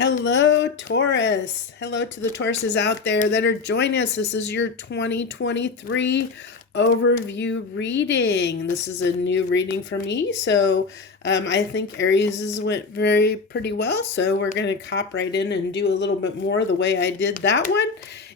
Hello, Taurus. Hello to the Tauruses out there that are joining us. This is your 2023 overview reading. This is a new reading for me, so I think Aries went pretty well. So we're going to hop right in and do a little bit more the way I did that one.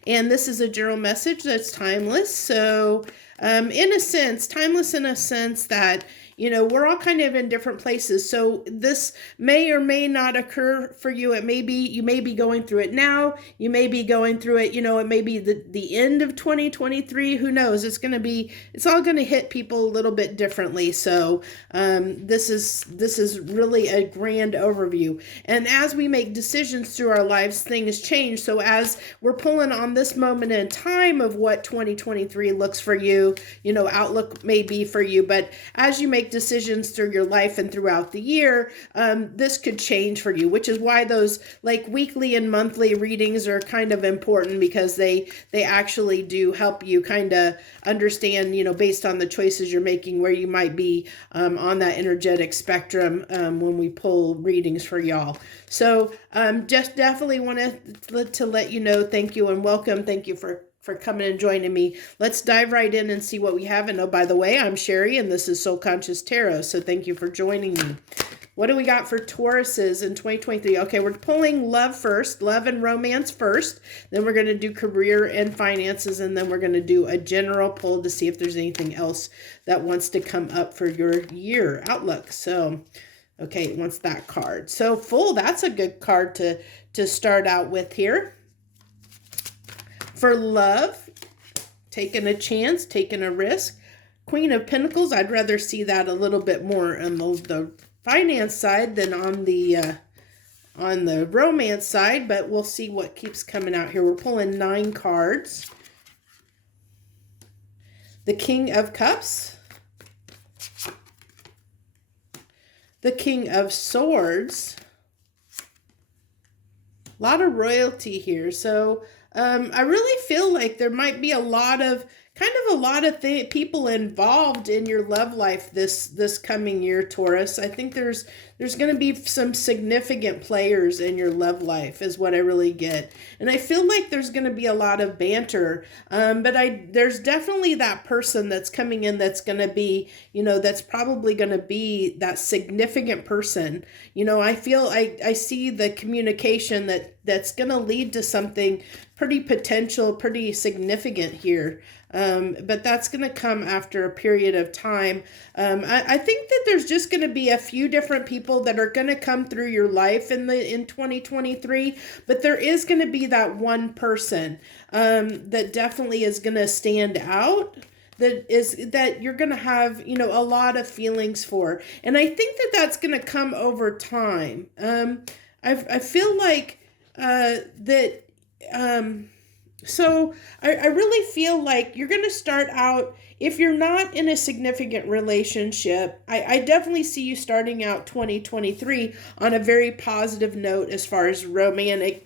And this is a general message that's timeless. So in a sense, timeless in a sense that we're all kind of in different places. So this may or may not occur for you. It may be, you may be going through it now. You may be going through it, it may be the end of 2023. Who knows? It's all going to hit people a little bit differently. So this is really a grand overview. And as we make decisions through our lives, things change. So as we're pulling on this moment in time of what 2023 looks for you, outlook may be for you, but as you make decisions through your life and throughout the year, this could change for you, which is why those like weekly and monthly readings are kind of important, because they actually do help you kind of understand, based on the choices you're making, where you might be on that energetic spectrum when we pull readings for y'all. So just definitely want to let you know, thank you and welcome. Thank you for coming and joining me. Let's dive right in and see what we have. And oh, by the way, I'm Sherry, and this is Soul Conscious Tarot. So thank you for joining me. What do we got for Tauruses in 2023? Okay, we're pulling love first, love and romance first. Then we're going to do career and finances, and then we're going to do a general pull to see if there's anything else that wants to come up for your year outlook. So, okay, it wants that card. So full, that's a good card to start out with here. For love, taking a chance, taking a risk. Queen of Pentacles, I'd rather see that a little bit more on the finance side than on the romance side, but we'll see what keeps coming out here. We're pulling 9 cards. The King of Cups. The King of Swords. A lot of royalty here. So I really feel like there might be a lot of people involved in your love life this coming year, Taurus. I think there's going to be some significant players in your love life is what I really get. And I feel like there's going to be a lot of banter. But there's definitely that person that's coming in that's going to be, that's probably going to be that significant person. I feel I see the communication that's going to lead to something pretty potential, pretty significant here. But that's going to come after a period of time. I think that there's just going to be a few different people that are going to come through your life in 2023, but there is going to be that one person that definitely is going to stand out, that you're going to have, a lot of feelings for. And I think that that's going to come over time. I feel like that so I really feel like you're going to start out, if you're not in a significant relationship, I definitely see you starting out 2023 on a very positive note as far as romance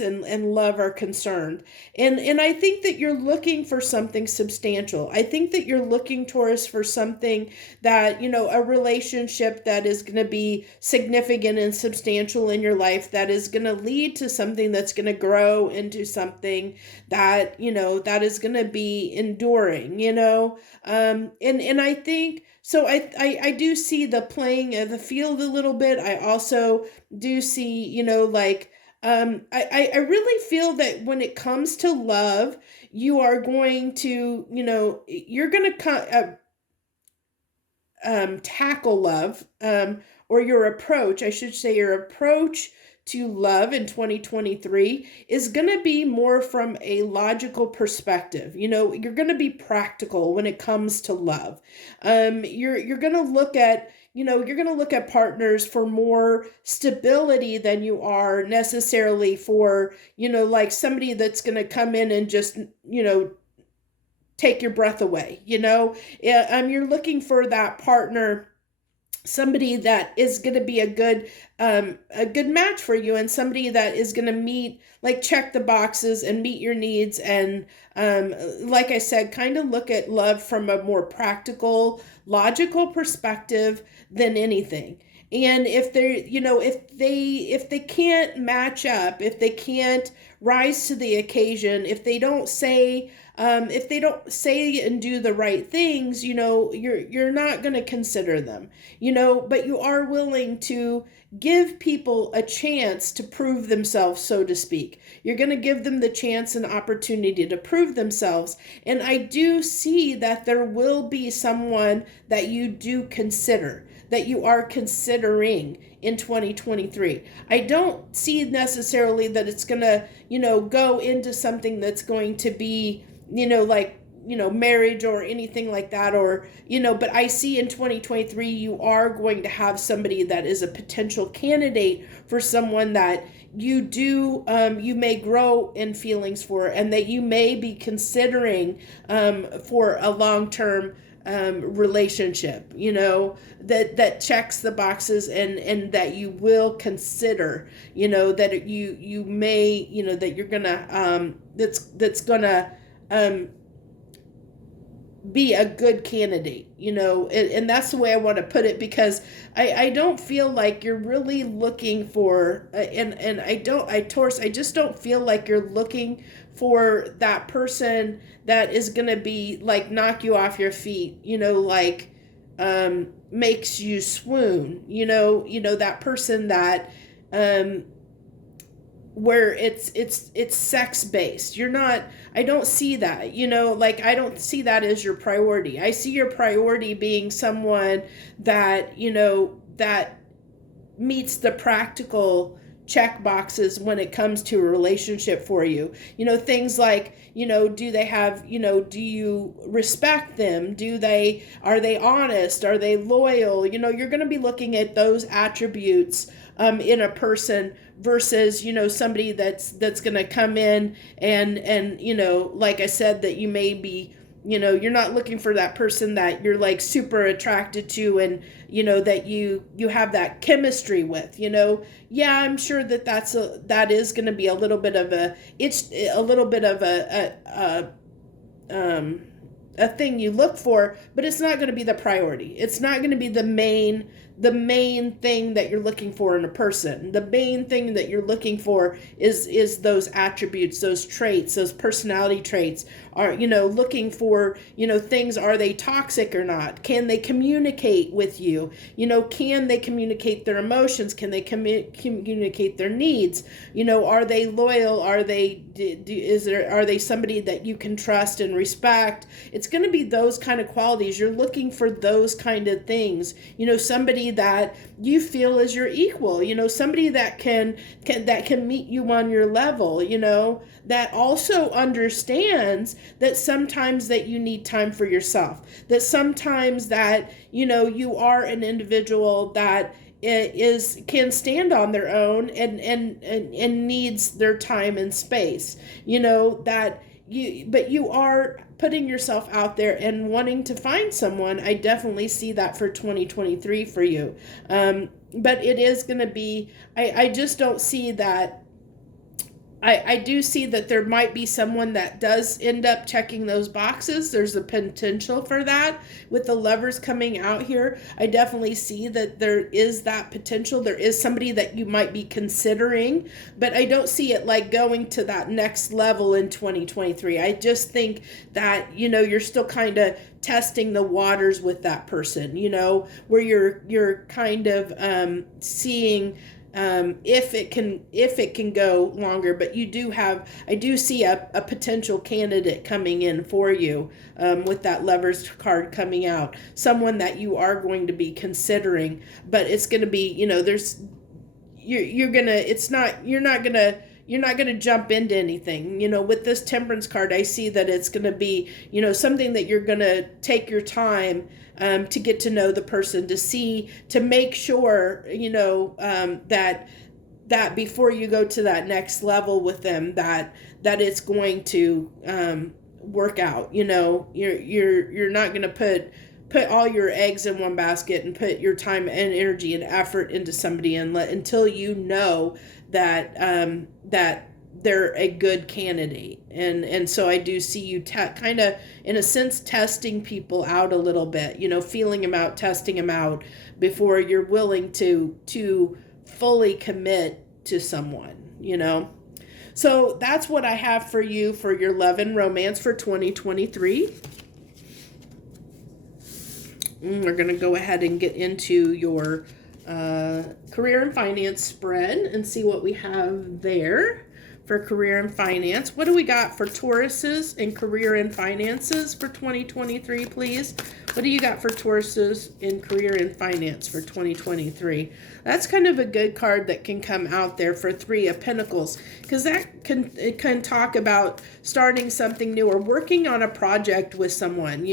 and love are concerned. And I think that you're looking for something substantial. I think that you're looking, Taurus, for something that, a relationship that is going to be significant and substantial in your life, that is going to lead to something that's going to grow into something that, that is going to be enduring, and I think, so I do see the playing of the field a little bit. I also do see, I really feel that when it comes to love, you are going to, you're going to tackle love, or your approach, I should say, your approach to love in 2023 is going to be more from a logical perspective. You're going to be practical when it comes to love. You're going to look at, you're going to look at partners for more stability than you are necessarily for, like somebody that's going to come in and just, take your breath away. You're looking for that partner, somebody that is going to be a good match for you, and somebody that is going to check the boxes and meet your needs. And like I said, kind of look at love from a more practical, logical perspective than anything. And if they're, if they can't match up, if they can't rise to the occasion, if they don't say and do the right things, you're not going to consider them, but you are willing to give people a chance to prove themselves, so to speak. You're going to give them the chance and opportunity to prove themselves. And I do see that there will be someone that you do consider, that you are considering in 2023. I don't see necessarily that it's going to, go into something that's going to be, like, marriage or anything like that, or, but I see in 2023, you are going to have somebody that is a potential candidate for someone that you do, you may grow in feelings for, and that you may be considering for a long-term relationship, that checks the boxes, and that you will consider, that you may, that you're gonna, that's gonna be a good candidate, and that's the way I want to put it, because I don't feel like you're really looking for, and Taurus, I just don't feel like you're looking for that person that is going to be like knock you off your feet, like makes you swoon, that person that where it's sex based. I don't see that, like, I don't see that as your priority. I see your priority being someone that, that meets the practical check boxes when it comes to a relationship for you. Things like, do they have, do you respect them? Are they honest? Are they loyal? You're going to be looking at those attributes in a person versus, somebody that's going to come in and, like I said, that you may be, you're not looking for that person that you're like super attracted to, and, that you have that chemistry with, yeah, I'm sure that is going to be a little bit of a thing you look for, but it's not going to be the priority. It's not going to be the main thing that you're looking for in a person. The main thing that you're looking for is those attributes, those traits, those personality traits. Are, looking for, things, are they toxic or not? Can they communicate with you? Can they communicate their emotions? Can they communicate their needs? Are they loyal? Are they are they somebody that you can trust and respect? It's going to be those kind of qualities. You're looking for those kind of things. Somebody that you feel is your equal. Somebody that can meet you on your level. That also understands that sometimes that you need time for yourself. That sometimes that you are an individual that can stand on their own and needs their time and space. But you are putting yourself out there and wanting to find someone. I definitely see that for 2023 for you. But it is going to be, I just don't see that. I do see that there might be someone that does end up checking those boxes. There's a potential for that with the Lovers coming out here. I definitely see that there is that potential. There is somebody that you might be considering, but I don't see it like going to that next level in 2023. I just think that, you're still kind of testing the waters with that person, where you're kind of seeing if it can go longer. But I do see a potential candidate coming in for you with that Lovers card coming out, someone that you are going to be considering. But it's going to be, you're not gonna jump into anything. With this Temperance card, I see that it's gonna be, something that you're gonna take your time to get to know the person, to make sure, that before you go to that next level with them, that it's going to work out. You're not gonna put all your eggs in one basket and put your time and energy and effort into somebody until you know that they're a good candidate. And so I do see you kind of, in a sense, testing people out a little bit, feeling them out, testing them out before you're willing to fully commit to someone. So that's what I have for you for your love and romance for 2023. We're going to go ahead and get into your career and finance spread and see what we have there for career and finance. What do we got for Tauruses in career and finances for 2023, please? What do you got for Tauruses in career and finance for 2023? That's kind of a good card that can come out there for Three of Pentacles, because it can talk about starting something new or working on a project with someone.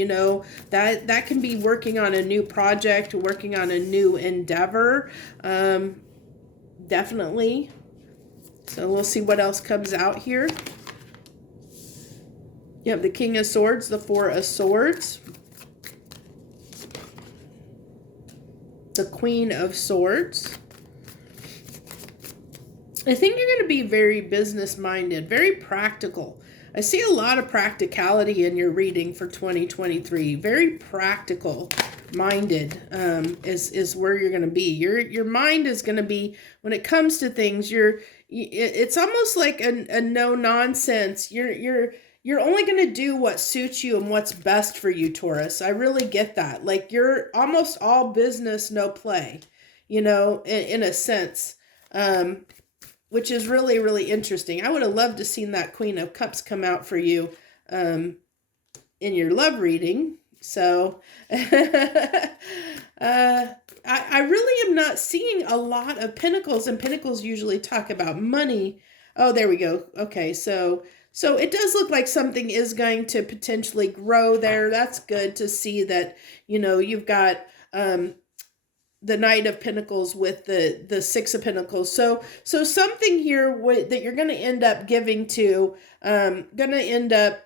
That can be working on a new project, working on a new endeavor. Definitely. So we'll see what else comes out here. You have the King of Swords, the Four of Swords, the Queen of Swords. I think you're going to be very business-minded, very practical. I see a lot of practicality in your reading for 2023. Very practical-minded is where you're going to be. Your mind is going to be, when it comes to things, it's almost like a no-nonsense. You're only going to do what suits you and what's best for you, Taurus. I really get that. Like, you're almost all business, no play, in a sense, which is really, really interesting. I would have loved to seen that Queen of Cups come out for you in your love reading. So I really am not seeing a lot of Pentacles, and Pentacles usually talk about money. Oh, there we go. Okay, so it does look like something is going to potentially grow there. That's good to see that, you've got the Knight of Pentacles with the Six of Pentacles. So something here that you're going to end up giving to, going to end up,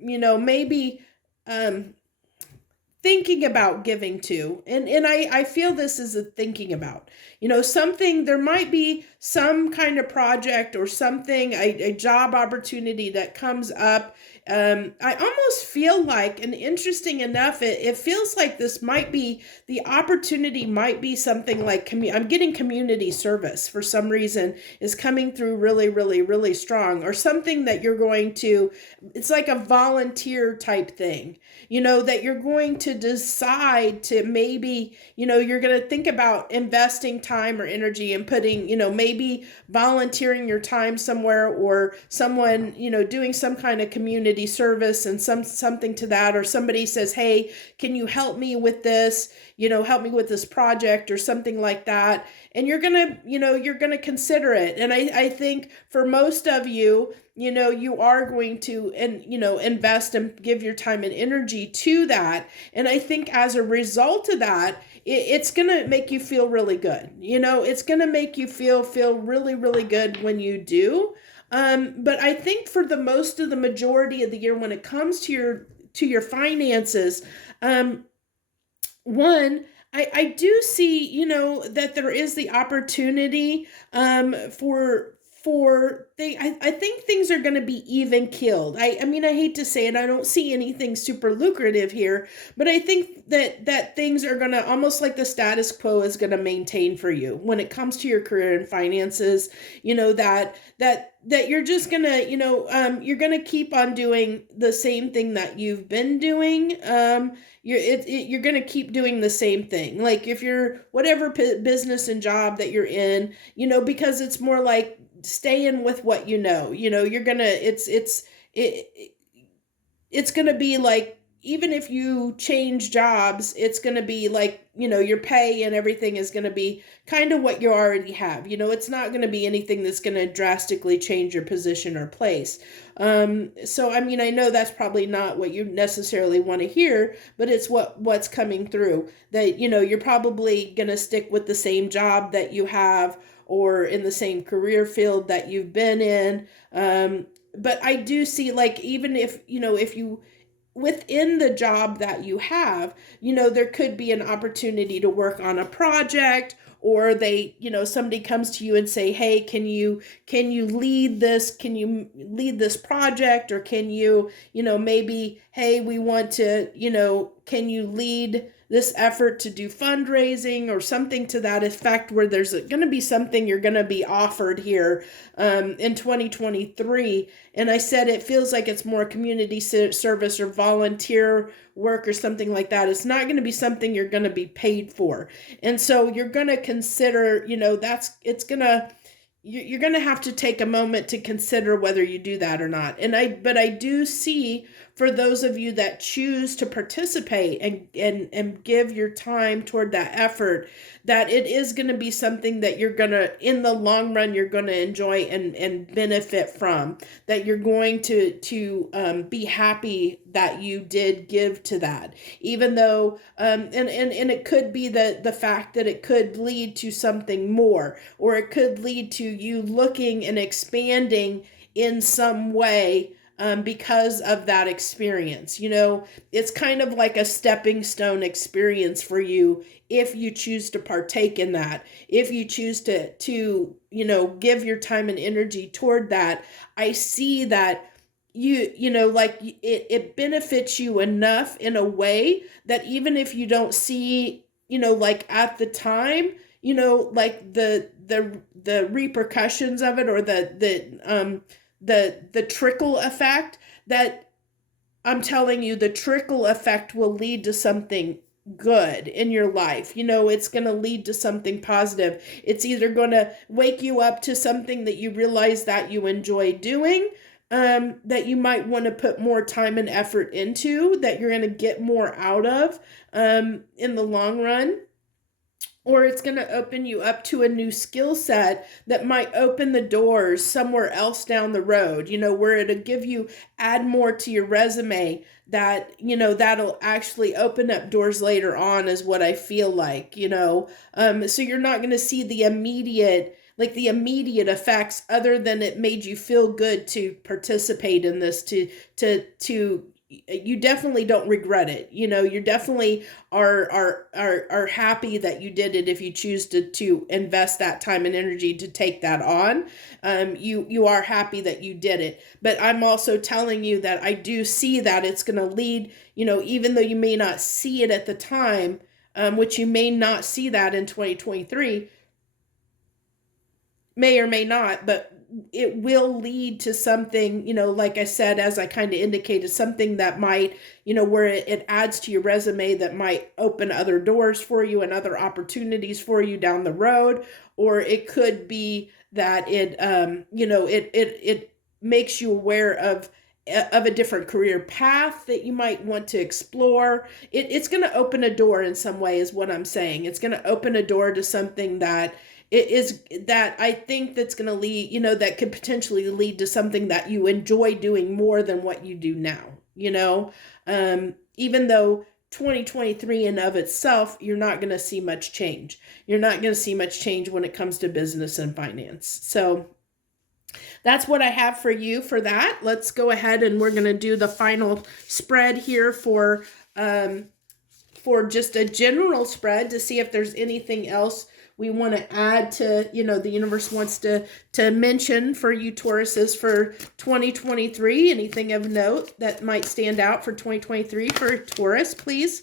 maybe thinking about giving to. And I feel this is a thinking about, something, there might be some kind of project or something, a job opportunity that comes up. I almost feel like, and interesting enough, it feels like this might be, the opportunity might be something like, I'm getting community service for some reason is coming through really, really, really strong, or something that you're going to, it's like a volunteer type thing, that you're going to decide to maybe, you're going to think about investing time or energy and putting, maybe volunteering your time somewhere, or someone, doing some kind of community service and something to that, or somebody says, hey, can you help me with this, help me with this project or something like that. And you're going to consider it. And I think for most of you, you are going to, invest and give your time and energy to that. And I think as a result of that, it's going to make you feel really good. It's going to make you feel really, really good when you do. But I think for the majority of the year, when it comes to your finances, one, I do see, that there is the opportunity I think things are going to be even keeled. I mean, I hate to say it, I don't see anything super lucrative here, but I think that things are going to, almost like the status quo is going to maintain for you when it comes to your career and finances, that you're just going to, you're going to keep on doing the same thing that you've been doing. You're going to keep doing the same thing. Like if you're whatever business and job that you're in, because it's more like staying with what you're going to, it's going to be like, even if you change jobs, it's going to be like, your pay and everything is going to be kind of what you already have. It's not going to be anything that's going to drastically change your position or place. So, I mean, I know that's probably not what you necessarily want to hear, but it's what's coming through, that, you're probably going to stick with the same job that you have, or in the same career field that you've been in. But I do see, like, even if, within the job that you have, there could be an opportunity to work on a project, or somebody comes to you and say, hey, can you lead this? Can you lead this project? Or can you, maybe, hey, we want to, can you lead this effort to do fundraising or something to that effect, where there's going to be something you're going to be offered here in 2023. And I said it feels like it's more community service or volunteer work or something like that. It's not going to be something you're going to be paid for. And so you're going to consider, you're going to have to take a moment to consider whether you do that or not. But I do see, for those of you that choose to participate and give your time toward that effort, that it is going to be something that you're going to, in the long run, you're going to enjoy and benefit from, that you're going to be happy that you did give to that, even though, and it could be the fact that it could lead to something more, or it could lead to you looking and expanding in some way, because of that experience. It's kind of like a stepping stone experience for you if you choose to partake in that. If you choose to give your time and energy toward that, I see that it benefits you enough in a way that even if you don't see, at the time, the repercussions of it, or the trickle effect, that I'm telling you, the trickle effect will lead to something good in your life. It's going to lead to something positive. It's either going to wake you up to something that you realize that you enjoy doing, that you might want to put more time and effort into, that you're going to get more out of in the long run. Or it's going to open you up to a new skill set that might open the doors somewhere else down the road, where it'll add more to your resume, that, that'll actually open up doors later on, is what I feel like, so you're not going to see the immediate effects, other than it made you feel good to participate in this, you definitely don't regret it. You definitely are happy that you did it if you choose to invest that time and energy to take that on. You are happy that you did it. But I'm also telling you that I do see that it's going to lead, even though you may not see it at the time, which you may not see that in 2023, may or may not, but it will lead to something, like I said, as I kind of indicated, something that might, where it adds to your resume, that might open other doors for you and other opportunities for you down the road. Or it could be that it makes you aware of a different career path that you might want to explore. It's going to open a door in some way, is what I'm saying. It's going to open a door to something that it is, that I think that's going to lead, that could potentially lead to something that you enjoy doing more than what you do now, even though 2023 in of itself, you're not going to see much change. You're not going to see much change when it comes to business and finance. So that's what I have for you for that. Let's go ahead and we're going to do the final spread here for just a general spread, to see if there's anything else we want to add to, the universe wants to mention for you Tauruses for 2023. Anything of note that might stand out for 2023 for Taurus, please?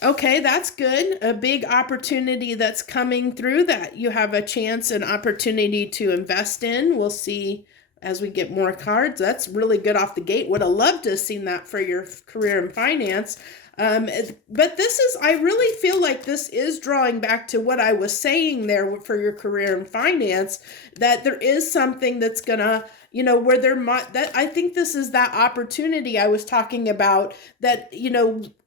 Okay, that's good. A big opportunity that's coming through that you have a chance and opportunity to invest in. We'll see as we get more cards. That's really good off the gate. Would have loved to have seen that for your career and finance. But I really feel like this is drawing back to what I was saying there for your career and finance, that there is something that's gonna, where there might, that I think this is that opportunity I was talking about, that,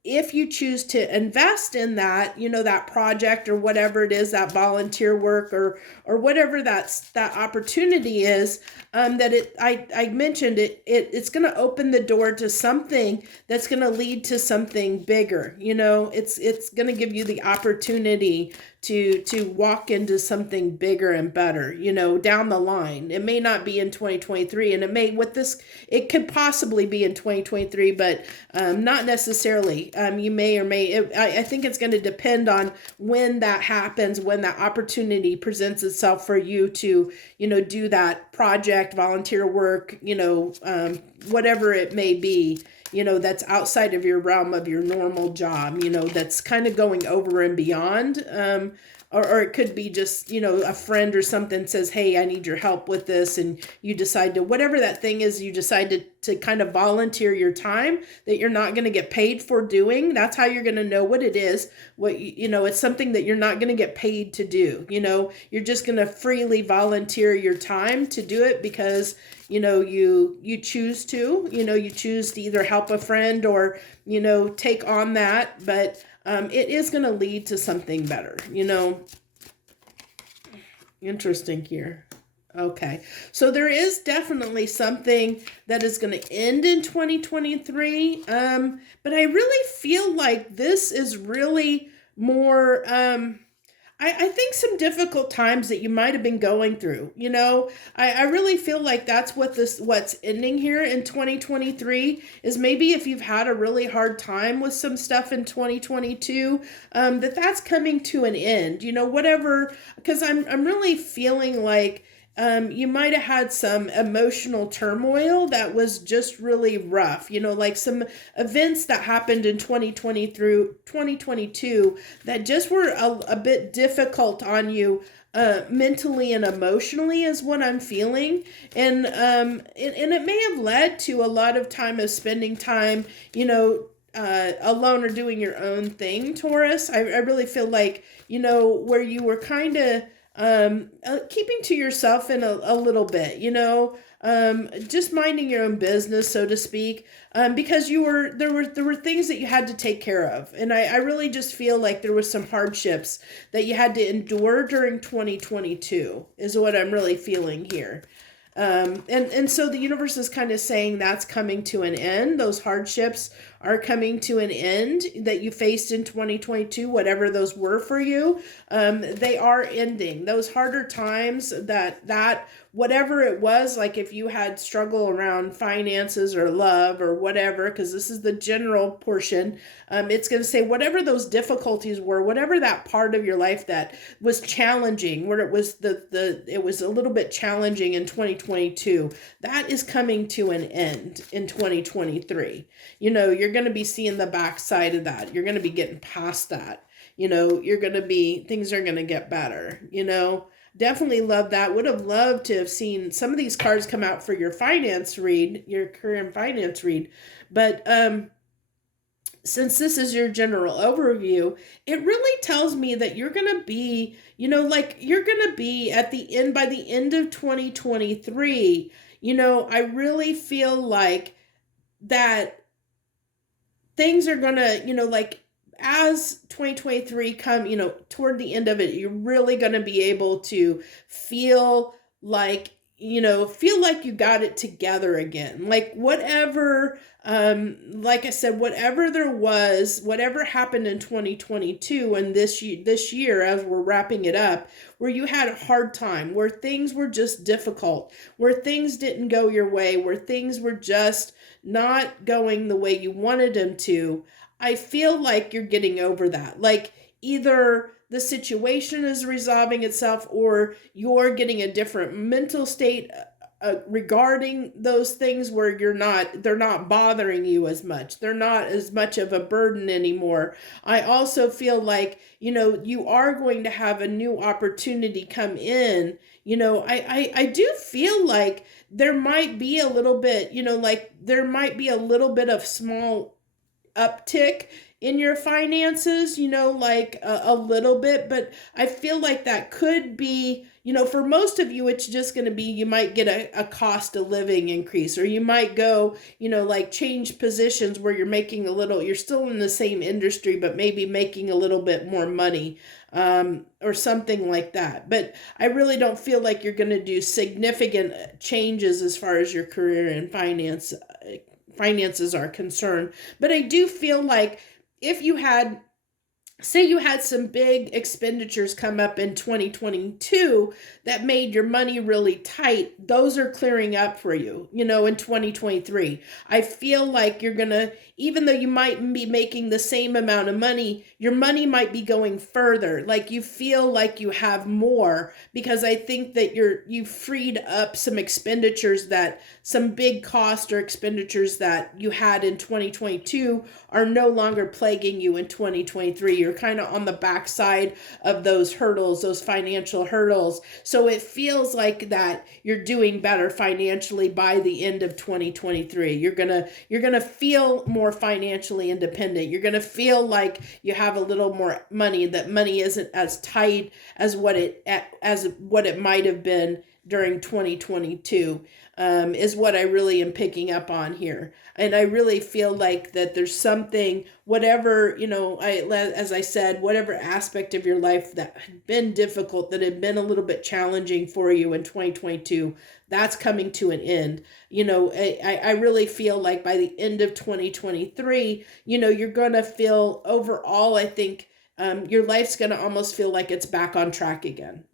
if you choose to invest in that, that project or whatever it is, that volunteer work or whatever that opportunity is, that I mentioned it's going to open the door to something that's going to lead to something bigger. It's going to give you the opportunity to walk into something bigger and better, down the line. It may not be in 2023, and it could possibly be in 2023, but not necessarily. You may or may, I think it's going to depend on when that happens, when that opportunity presents itself for you to, do that project, volunteer work, whatever it may be, that's outside of your realm of your normal job, that's kind of going over and beyond. Or it could be just, a friend or something says, hey, I need your help with this. And you decide to, whatever that thing is, you decide to kind of volunteer your time that you're not going to get paid for doing. That's how you're going to know what it is. It's something that you're not going to get paid to do. You're just going to freely volunteer your time to do it because, you choose to, you choose to either help a friend or, take on that. But it is going to lead to something better, Interesting here. Okay. So there is definitely something that is going to end in 2023. But I really feel like this is really more, I think some difficult times that you might have been going through, I really feel like that's what's ending here in 2023 is maybe if you've had a really hard time with some stuff in 2022, that's coming to an end, whatever, because I'm really feeling like you might have had some emotional turmoil that was just really rough, like some events that happened in 2020 through 2022 that just were a bit difficult on you mentally and emotionally is what I'm feeling. And it may have led to a lot of time of spending time, alone or doing your own thing, Taurus. I really feel like, where you were kind of keeping to yourself in a little bit, just minding your own business, so to speak, because there were things that you had to take care of. And I really just feel like there was some hardships that you had to endure during 2022 is what I'm really feeling here. And so the universe is kind of saying that's coming to an end. Those hardships are coming to an end that you faced in 2022, whatever those were for you. They are ending. Those harder times that whatever it was, like if you had struggle around finances or love or whatever, because this is the general portion, it's going to say whatever those difficulties were, whatever that part of your life that was challenging, where it was it was a little bit challenging in 2022, that is coming to an end in 2023. You're going to be seeing the backside of that. You're going to be getting past that. Things are going to get better, Definitely love that. Would have loved to have seen some of these cards come out for your finance read, your career and finance read. But since this is your general overview, it really tells me that you're going to be, you're going to be by the end of 2023, I really feel like that things are going to, as 2023 come, toward the end of it, you're really going to be able to feel like you got it together again. Like whatever, like I said, whatever happened in 2022 and this year, as we're wrapping it up, where you had a hard time, where things were just difficult, where things didn't go your way, where things were just not going the way you wanted them to, I feel like you're getting over that. Like either the situation is resolving itself or you're getting a different mental state regarding those things where they're not bothering you as much. They're not as much of a burden anymore. I also feel like, you are going to have a new opportunity come in. I do feel like there might be a little bit, there might be a little bit of small uptick in your finances, a little bit, but I feel like that could be, for most of you, it's just going to be, you might get a cost of living increase, or you might go, change positions where you're still in the same industry, but maybe making a little bit more money, or something like that. But I really don't feel like you're going to do significant changes as far as your career and finances are concerned. But I do feel like if you had say you had some big expenditures come up in 2022 that made your money really tight, those are clearing up for you, in 2023. I feel like you're going to, even though you might be making the same amount of money, your money might be going further. Like you feel like you have more, because I think that you've freed up some expenditures, that some big cost or expenditures that you had in 2022 are no longer plaguing you in 2023. You're kind of on the backside of those hurdles, those financial hurdles. So it feels like that you're doing better financially by the end of 2023. You're going to feel more financially independent. You're going to feel like you have a little more money, that money isn't as tight as what it might have been during 2022. Is what I really am picking up on here. And I really feel like that there's something, whatever, as I said, whatever aspect of your life that had been difficult, that had been a little bit challenging for you in 2022, that's coming to an end. I really feel like by the end of 2023, you're going to feel overall, I think, your life's going to almost feel like it's back on track again.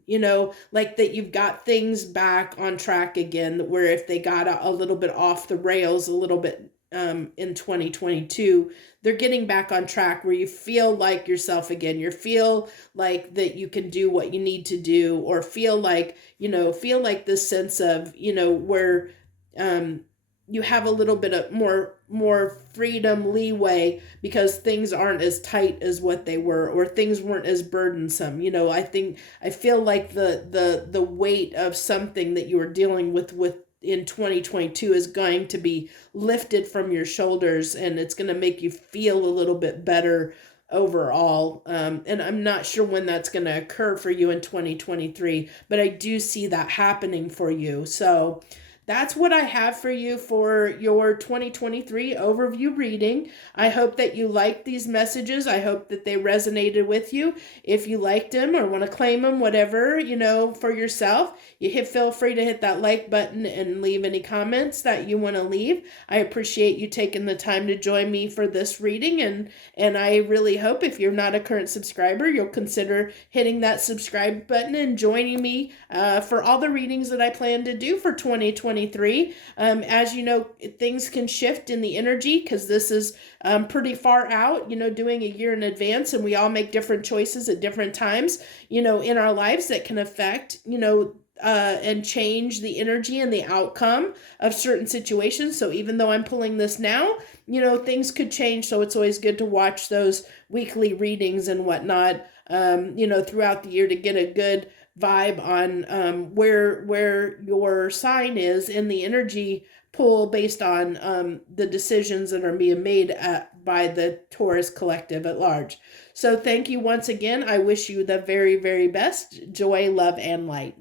Like that you've got things back on track again, where if they got a little bit off the rails a little bit in 2022, they're getting back on track, where you feel like yourself again. You feel like that you can do what you need to do, or feel like this sense of, where you have a little bit of more freedom, leeway, because things aren't as tight as what they were, or things weren't as burdensome. I feel like the weight of something that you were dealing with in 2022 is going to be lifted from your shoulders, and it's going to make you feel a little bit better overall. And I'm not sure when that's going to occur for you in 2023, but I do see that happening for you. So that's what I have for you for your 2023 overview reading. I hope that you liked these messages. I hope that they resonated with you. If you liked them or want to claim them, whatever, for yourself, feel free to hit that like button and leave any comments that you want to leave. I appreciate you taking the time to join me for this reading, and I really hope, if you're not a current subscriber, you'll consider hitting that subscribe button and joining me for all the readings that I plan to do for 2023. As you know, things can shift in the energy, because this is pretty far out, doing a year in advance, and we all make different choices at different times, in our lives that can affect, and change the energy and the outcome of certain situations. So even though I'm pulling this now, things could change. So it's always good to watch those weekly readings and whatnot, throughout the year, to get a good vibe on where your sign is in the energy pool, based on the decisions that are being made by the Taurus collective at large. So thank you once again. I wish you the very, very best. Joy, love, and light.